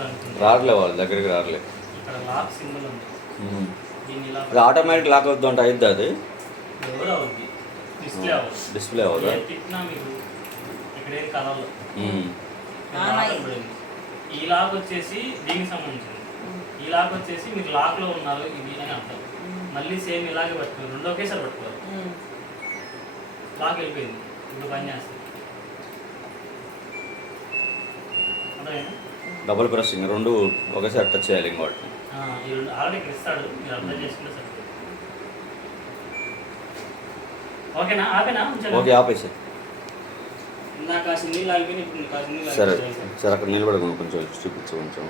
పెడుతున్నారు అనుకుంటే రావట్లే వాళ్ళ దగ్గరికి రావట్లే. ఇక్కడ లాక్ సింబల్ ఉంది. దీన్ని ఇలా అది ఆటోమేటిక్ లాక్ అవుతుంది అంటే అయిద్ది అది డోర్ అవుద్ది, డిస్ప్లే అవ్వదు. డిస్ప్లే అవుదా? తిట్టినా మీకు ఇక్కడ ఏం కలర్లో ఆన్ ఈ లాక్ వచ్చేసి దీనికి సంబంధించింది. ఈ లాక్ వచ్చేసి మీరు లాక్లో ఉన్నారు ఇది అని అర్థం. మళ్ళీ సేమ్ ఇలాగే పట్టుకోవాలి, రెండు ఒకేసారి పట్టుకోవాలి. లాక్ వెళ్ళిపోయింది, ఇప్పుడు పని చేస్తుంది. అర్థమైనా? డబుల్ ప్రెస్సింగ్ రెండు ఒకేసారి టచ్ చేయాలి ఇంకోటి. ఈ రెండు ఆల్రెడీ ఇక్కడ ఇస్తాడు, మీరు అర్థం చేసుకుంటే సరిపోతుంది. ఓకేనా? ఆపేనా? ఓకే ఆపేసి. ఇందాక కాసిన నీళ్ళు ఆగిపోయినా ఇప్పుడు కాసిన నీళ్ళు సరే ఆగిపోయి సరే అక్కడ నిలబడకుండా కొంచెం చూపించు కొంచెం.